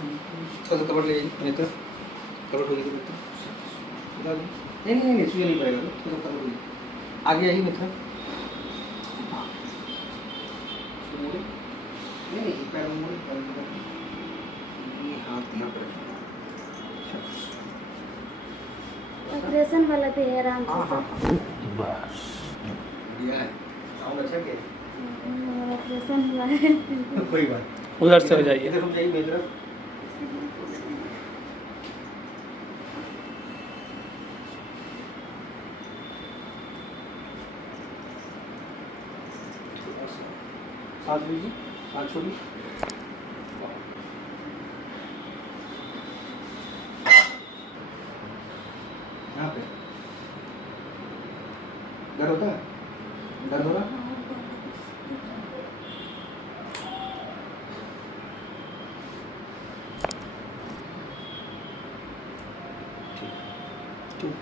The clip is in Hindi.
थोड़ा सा कवर ले जाइए मित्र, कवर हो जाएगी मित्र। नहीं नहीं नहीं, सुई नहीं पड़ेगा, थोड़ा सा कवर हो जाइए। आगे आइए मित्र। हाँ, नहीं नहीं, पैर मोड़े, पैर मोड़े, ये हाथ यहाँ पर रखिए। ऑपरेशन वाला भी है आराम से। हाँ हाँ हाँ, बस दिया है। साउंड अच्छा क्या है? ऑपरेशन हुआ है। कोई बात, उधर से हो जाइए। इधर हम जाइए मेरी तरफ। सांस लीजिए, सांस छोड़िए। यहाँ पे दर्द होता है? दर्द हो रहा है? ठीक ठीक।